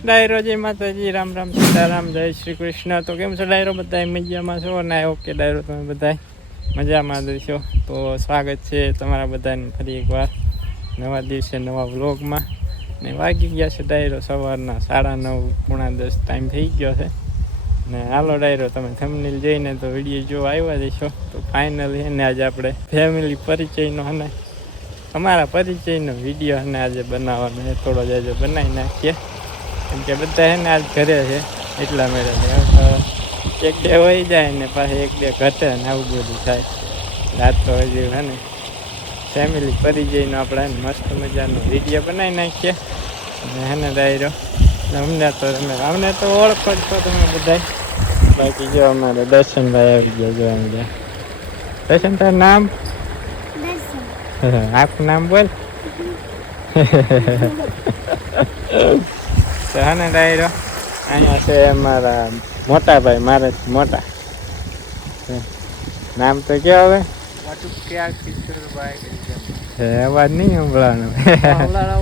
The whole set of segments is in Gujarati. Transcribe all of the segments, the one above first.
ડાયરો જય માતાજી, રામ રામ સીતારામ, જય શ્રી કૃષ્ણ. તો કેમ છો ડાયરો? બધા મજામાં છો ને? ઓકે ડાયરો, તમે બધા મજામાં દઈશો. તો સ્વાગત છે તમારા બધાને ફરી એકવાર નવા દિવસે નવા વ્લોગમાં. ને વાગી ગયા છે ડાયરો સવારના 9:30 પોણા 10 ટાઈમ થઈ ગયો છે. ને હાલો ડાયરો, તમે થંબનેલ જોઈને તો વિડીયો જોવા આવ્યા જશો. તો ફાઇનલી એને આજે આપણે ફેમિલી પરિચયનો અને અમારા પરિચયનો વિડીયો અને આજે બનાવવાનો છે. થોડો જ આજે બનાવી નાખીએ, કેમ કે બધા એને આજ ઘરે છે એટલા મેળે એક બે વહી જાય ને પાછી એક બે ઘટે ને આવું બધું થાય. રાત તો હજી હે ને ફેમિલી પરિચયનો આપણે મસ્ત મજાનો વિડીયો બનાવી નાખીએ. અને હે ને ડાયરો અમને તો ઓળખો જ છો તમે બધા. બાકી જો અમારે દર્શનભાઈ આવી ગયા. જો આવી ગયા દર્શન, તારું નામ? આખું નામ બોલ. તો હે ને ડાયરો અહીંયા છે અમારા મોટા ભાઈ, મારાથી મોટા. નામ તો ક્યાં હવે? અવાજ નહીં સંભળાવાનો.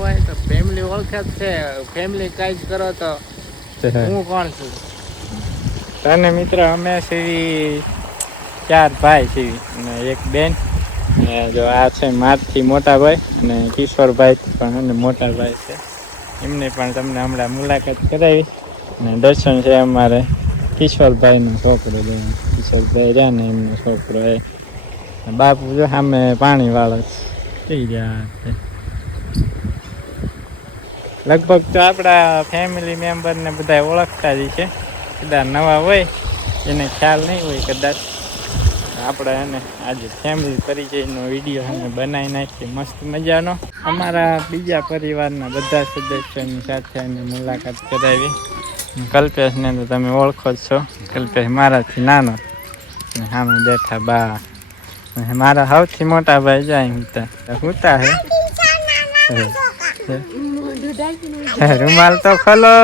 હોય તો ફેમિલી ઓળખે જ છે. ફેમિલી કઈ જ કરો તો હું કોણ છું? તને મિત્ર અમે સીવી 4 ભાઈ સીવી અને એક બેન. જો આ છે મારથી મોટા ભાઈ અને કિશોરભાઈ પણ અને મોટા ભાઈ છે. એમને પણ તમને હમણાં મુલાકાત કરાવી. અને દર્શન છે અમારે કિશોરભાઈનો છોકરો. કિશોરભાઈ રહ્યા ને એમનો છોકરો એ બાપુ જો સામે પાણી વાળો થઈ ગયા છે. લગભગ તો આપણા ફેમિલી મેમ્બરને બધા ઓળખતા જ છે. કદાચ નવા હોય એને ખ્યાલ નહીં હોય કદાચ. આપણે એને આજે ફેમિલી પરિચયનો વિડીયો અમે બનાવી નાખીએ મસ્ત મજાનો. અમારા બીજા પરિવારના બધા સદસ્યોની સાથે એને મુલાકાત કરાવી. કલ્પેશને તો તમે ઓળખો જ છો. કલ્પેશ મારાથી નાનો ને સામે બેઠા બા. મારા સૌથી મોટા ભાઈ જાય હુતા હે. રૂમાલ તો ખોલો.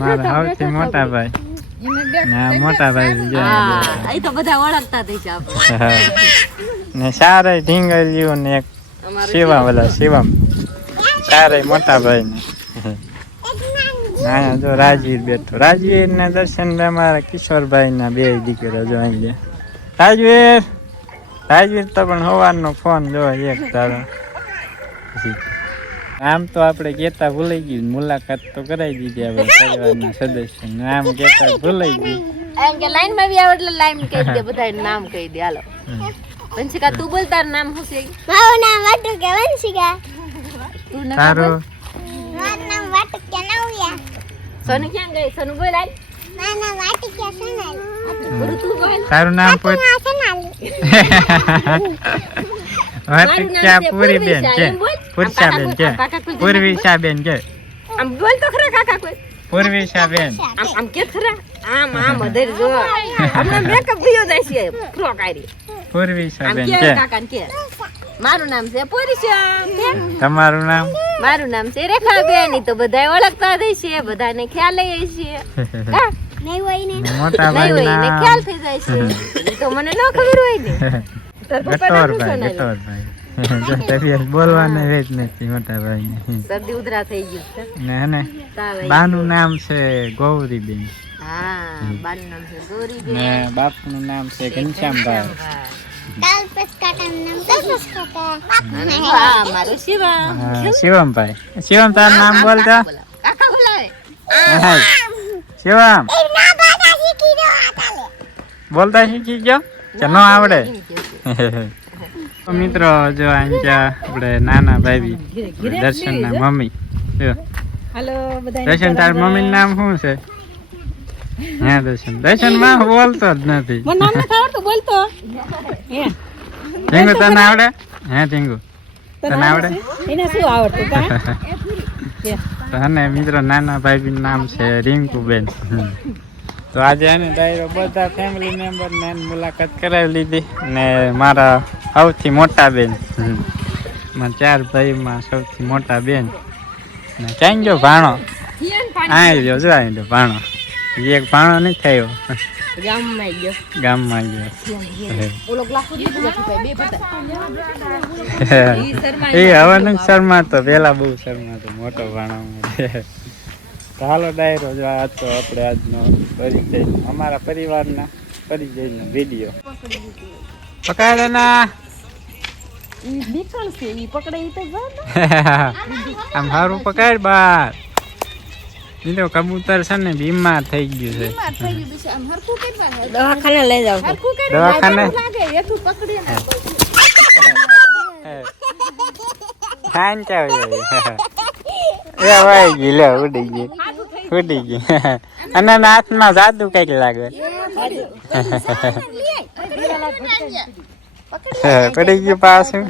મારા સૌથી મોટા ભાઈ મોટા ભાઈ તો બધા ઓળખતા થઈ ને સારે ઢીંગલ્યું ને એક શિવમ સારે મોટા ભાઈ ને. હા જો રાજવીર બેઠો. રાજવીર ને દર્શન અમારા કિશોરભાઈ ના 2 દીકરા જો અહીં. રાજવીર તો પણ સવારનો ફોન જો એક તારો. આમ તો આપણે કહેતા ભૂલાઈ ગયું, મુલાકાત તો કરાવી દીધી આપણે પરિવારના સદસ્યોને. આમ કહેતા ભૂલાઈ ગયું. એમ કે લાઈન માં બી આવે એટલે લાઈન કહી દે, બધાનું નામ કહી દે. હાલો વંશિકા, તું બોલ તારું નામ શું છે? મારું નામ વાટુકા વંશિકા. તું તારું? મારું નામ વાટુકા નવ્યા. સોનુ ક્યાં ગઈ? સોનુ બોલ. આય મારું નામ વાટુકા સોનાલી. ગુરુ તું બોલ. તારું નામ પૂછ. વાટુકા પૂરી બેન છે. પૂર્ષા બેન છે. પૂર્વિશા બેન છે. આમ બોલ તો ખરા કાકા કોઈ. પૂર્વિશા બેન. આમ કે ખરા. આમ અધર જો. હમણાં મેકઅપ ગયો જાય છે. ફ્રો કાઢી. પૂર્વિશા આમ બેન કે છે. કાકા કે મારું નામ છે પૂર્વિશા. તમારું નામ? મારું નામ છે રેખાબેન. ઈ તો બધાય ઓળખતા જ છે, બધાને ખ્યાલ છે. હા નહીં હોય ને. મોટા નહીં હોય ને ભાઈ ખ્યાલ થઈ જાય છે. ઈ તો મને ન ખબર હોય ને. ગટોરભાઈ બોલવાને વેચ નથી મોટા ભાઈ. શરદી ઉધરા થઈ ગયું છે ને બાનું નામ છે ગૌરીબેન. હા, બાનું નામ છે ગૌરીબેન ને બાપનું નામ છે ઘનશ્યામભાઈ. કલ્પેશ કાકાનું નામ કલ્પેશ કાકા. હા, મારું શિવમભાઈ. શિવમ તારું નામ બોલતા. કાકા બોલાવે. શિવમ બોલતા શીખી ગયો કે ન આવડે? મિત્રો જો અહીંયા આપણે નાના ભાઈ દર્શન ના મમ્મી. હાલો બધા. દર્શન તાર મમ્મી નામ શું છે? હા દર્શન માં બોલતો જ નથી. મને નામ નથી આવડતું, બોલતો. ટીંગુ તને આવડે? હે ટીંગુ તને આવડે? એને શું આવડતું કા? તો અને મિત્રો નાના ભાઈ નામ છે રિંકુબેન. તો આજે એને ડાયરો બધા ફેમિલી મેમ્બર ને મુલાકાત કરાવી લીધી. ને મારા સૌથી મોટા બેન, મારા 4 ભાઈમાં સૌથી મોટા બેન. ને ક્યાં ગયો ભાણો? આ રહ્યો જો, આ ભાણો. એક ભાણો નહીં થયો. ગામમાં ગયો ગામમાં ગયો ઓલો ગ્લાસ લીધો ભાઈ બે પતા એ હવે નથી શરમાતો, પેલા બહુ શરમાતો, મોટો ભાણો. તો હાલો ડાયરો જો આ તો આપણે આજનો પરિચય, અમારા પરિવારના પરિચયનો વિડીયો. પકડે ના નીકળશે ઈ પકડે ઈ તો આમ સારું પકડ બાર. મિત્રો કબૂતર છે ને બીમાર થઈ ગયું છે. દવાખાને લઈ જાવ દવાખાને ખાન ચાવ એ વાઈ ગઈ, લે ઉડી ગઈ અને હાથમાં જાદુ કઈક લાગે. પડી ગયું પાછું.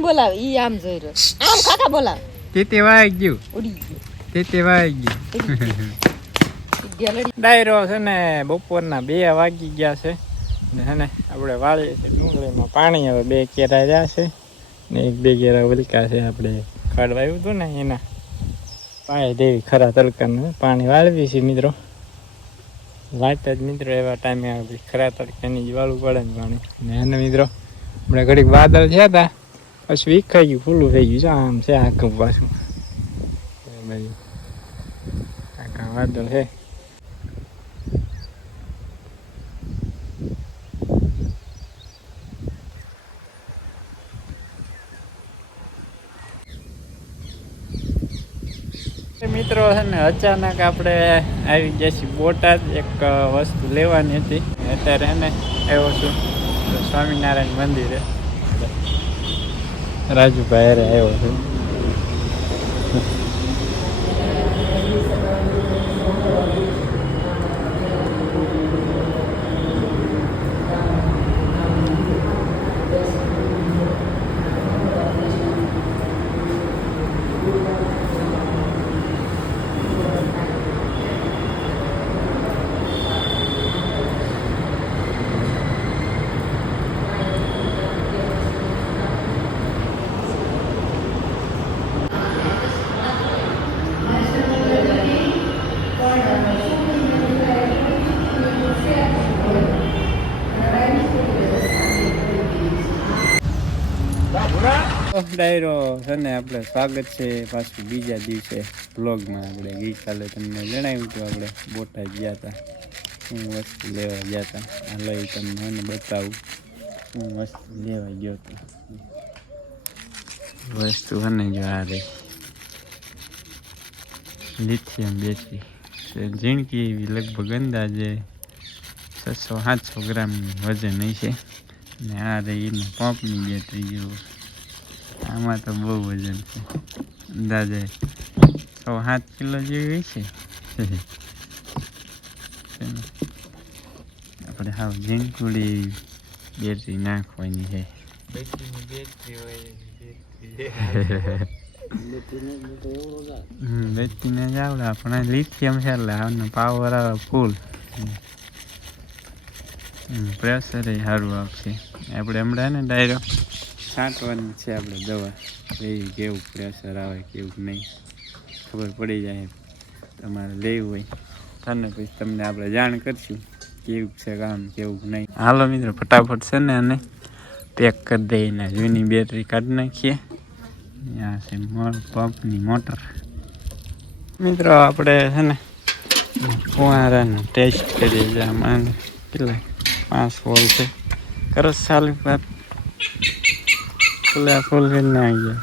બોલાવ ઈ આમ જોઈ રહ્યો આમ કાકા બોલાવ તીતી વાઈ ગયું, તીતી વાઈ ગયું. ડાયરો છે ને બપોરના 2 વાગી ગયા છે ને હે ને આપણે વાળીએ છીએ ડુંગળીમાં પાણી. હવે 2 કેરા રહ્યા છે ને 1-2 કેરા વલકા છે. આપણે કાઢવાયું હતું ને એના પાય દેવી ખરા તડકાનું પાણી વાળવી છે મિત્રો. વાંચતા જ મિત્રો એવા ટાઈમે આવે ખરા તડકાની જ વાળવું પડે ને પાણી. ને એને મિત્રો આપણે ઘડીક વાદળ થયા હતા પછી વિખાઈ ગયું, ફૂલું થઈ ગયું છે. આમ છે આખું પાછું બાજુ આખા વાદળ છે. મિત્રો છે ને અચાનક આપણે આવી ગયા છીએ બોટાદ. એક વસ્તુ લેવાની હતી. અત્યારે હે ને આવ્યો છું સ્વામિનારાયણ મંદિરે, રાજુભાઈ હારે આવ્યો છું. ડાયરો છે ને આપણે સ્વાગત છે પાછું બીજા દિવસે બ્લોગમાં. આપણે ગઈકાલે તમને જણાવ્યું હતું આપણે બોટાદ ગયા હતા, હું વસ્તુ લેવા ગયા હતા. આ લઈ તમને એને બતાવું હું વસ્તુ લેવા ગયો હતો. વસ્તુ અને જો આ રહી લિથિયમ બેટરી ઝીણકી એવી, લગભગ અંદાજે 600-700 ગ્રામની વજન હશે. ને આ રહી એની પંપની બેટરી જેવું. આમાં તો બહુ વજન છે, અંદાજે 6-7 કિલો જેવી છે. આપણે હાવ ઝીણકુડી બેટરી નાખવાની છે. બેટરીને જ આવડે પણ લિથિયમ છે એટલે આવને પાવર આવે ફૂલ. પ્રેશર એ સારું આવશે. આપણે હમણાં ને ડાયરો છાંટવાની છે આપણે દવા, એ કેવું પ્રેશર આવે કેવું નહીં ખબર પડી જાય. તમારે લેવું હોય તને પછી તમને આપણે જાણ કરશું કેવું છે કામ કેવું નહીં. હાલો મિત્રો ફટાફટ છે ને અને પેક કરી દઈને જૂની બેટરી કાઢી નાખીએ. આ છે પંપની મોટર. મિત્રો આપણે છે ને ફુવારાનો ટેસ્ટ કરીએ છીએ. આમાં કેટલા 5 વોલ્ટ છે. કરો ચાલુ બાપ ફૂલ કરીને આવી ગયા.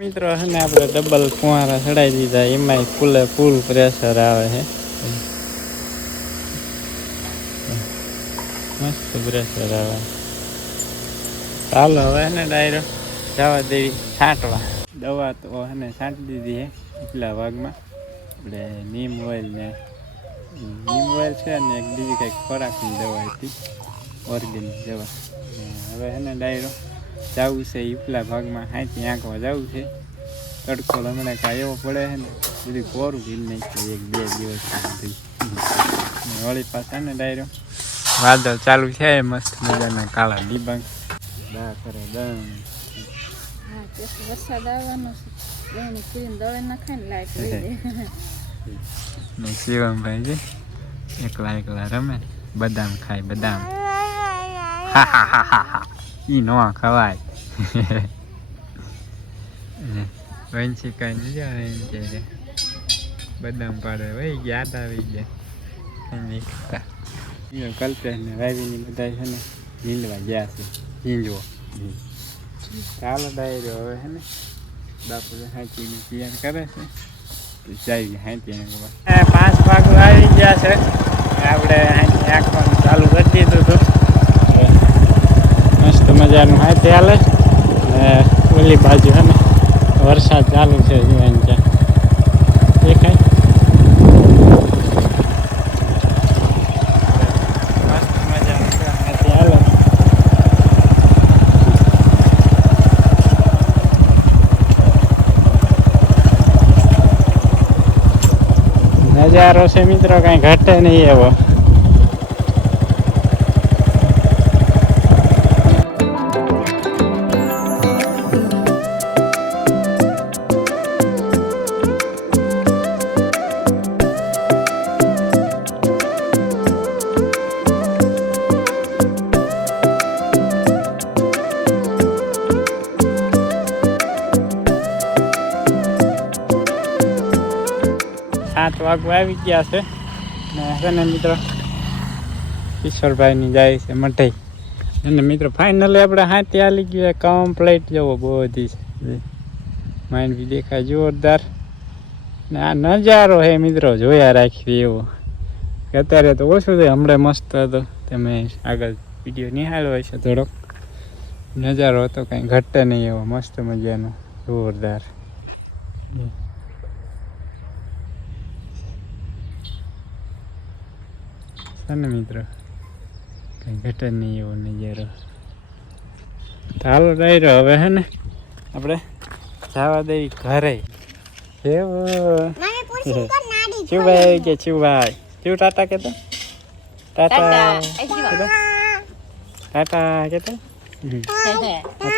મિત્રો છે ને આપણે ડબલ ફુવારા ચડાવી દીધા, એમાંય ફૂલ પ્રેશર આવે છે. મસ્ત પ્રેશર આવે. ચાલો હવે ને ડાયરો જવા દેવી છાંટવા. દવા તો એને છાંટી દીધી છે એટલા ભાગમાં. આપણે નીમ ઓઇલ છે ને એક બીજી કંઈક ખોરાકની દવા હતી, ઓર્ગેનિક દવા. હવે એને ડાયરો જવું છે ઉપલા ભાગમાં, હાથી આંકવા જવું છે. તડકો હમણાં કાંઈ એવો પડે છે ને બધું કોરું પી નાખ્યું 1-2 દિવસ. વળી પાછા ને ડાયરો વાદળ ચાલુ છે મસ્ત મજાના કાળા ડિબાંગ દા કરે દમ હા તે વરસાદ આવવાનો છે એની ક્રીમ દવે નખાય ને લાઈટ વહી જાય ને શિવમભાઈ છે એકલા એકલા રમે બદામ ખાય બદામ હા હા હા હા હા ઈ નો ખવાય વંશી કઈ નહીં આવે એમ કે બદામ પાડે વહી ગયા યાદ આવી ગયા કલ્પેશ ને વાવીની બધા છે ને ઝીલવા ગયા છે ઝીંજવો ચાલો ડાયરો હવે છે ને બાપુ હાથીને તૈયાર કરે છે જાય હાથીને 5 વાગો આવી ગયા છે આપણે હાથી આંખવાનું ચાલુ કરી દીધું હતું મસ્ત મજાનું હાથી હાલે ને ઓલી બાજુ છે ને વરસાદ ચાલુ છે જોઈને ત્યાં દેખાય મસ્ત મજાનું હાથી હાલે નજારો છે મિત્રો કઈ ઘટે નહીં એવો 7 વાગવા આવી ગયા છે ને મિત્રો કિશોરભાઈની જાય છે મઠાઈ અને મિત્રો ફાઇનલી આપણે હાથી હાલી ગયા કમ્પ્લીટ જવો બધી છે માઇન્ડ બી દેખાય જોરદાર ને આ નજારો હે મિત્રો જોયા રાખવી એવો અત્યારે તો ઓછું છે હમણાં મસ્ત હતો તમે આગળ વિડીયો નિહાળ્યો હશે થોડોક નજારો હતો કંઈ ઘટે નહીં એવો મસ્ત મજાનો જોરદાર ને મિત્રો કઈ ઘટે નહીં એવો નજારો ચાલો ડાયરો હવે હે ને આપણે જવા દઈ ઘરે શિવભાઈ કે શિવભાઈ શિવ ટાટા કેતા ટાટા ટાટા કેતા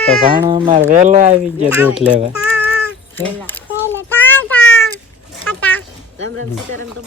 તો ભાણો અમારે વહેલો આવી ગયો દૂધ લેવા રામ રામ સીતારામ તો